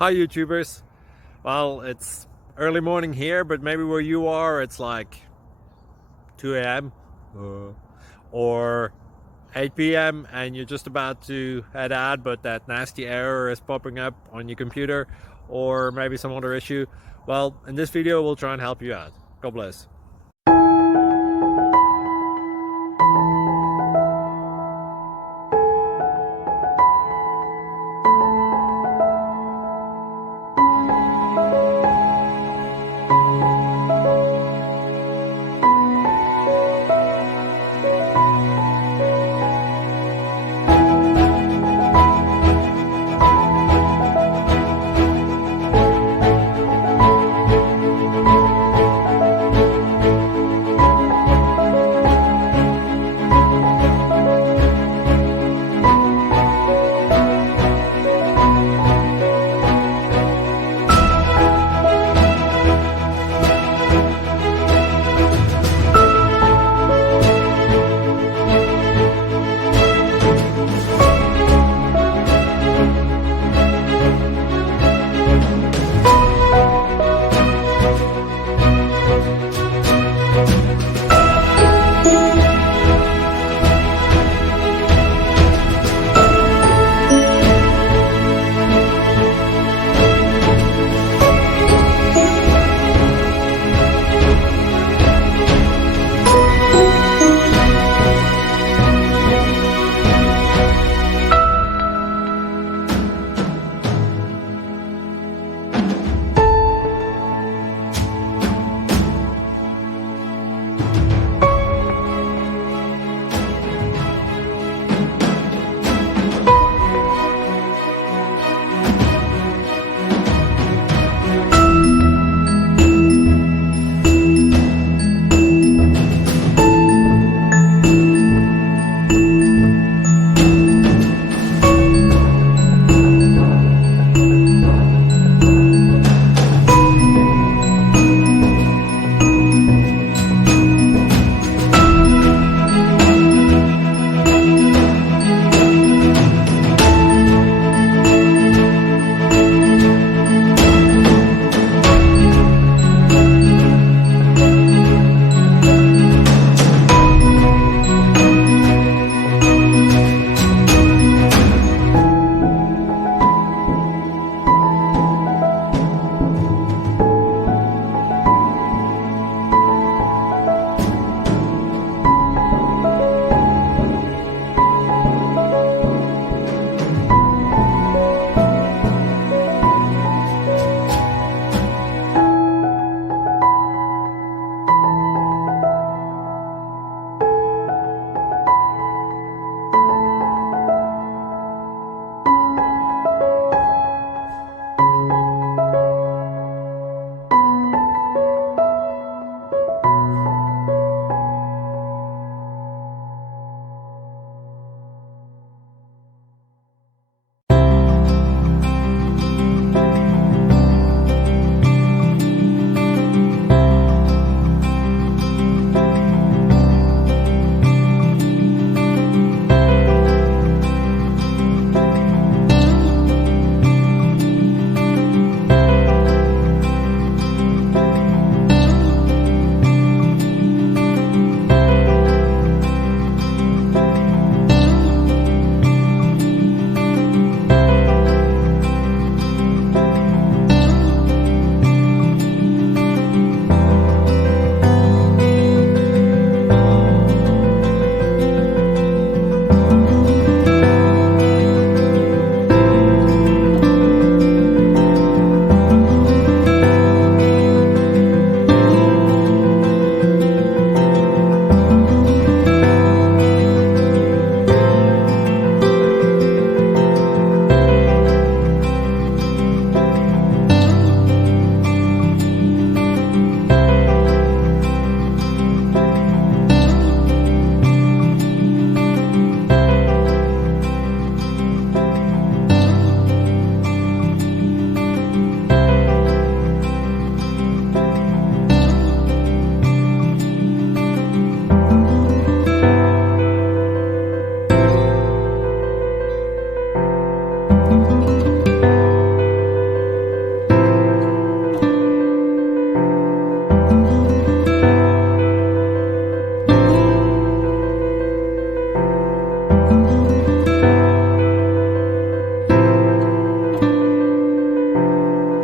Hi YouTubers. Well, it's early morning here, but maybe where you are it's like 2 a.m. Or 8 p.m. and you're just about to head out, but that nasty error is popping up on your computer, or maybe some other issue. Well, in this video we'll try and help you out. God bless.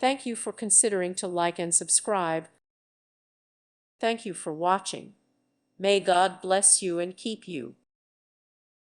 Thank you for considering to like and subscribe. Thank you for watching. May God bless you and keep you.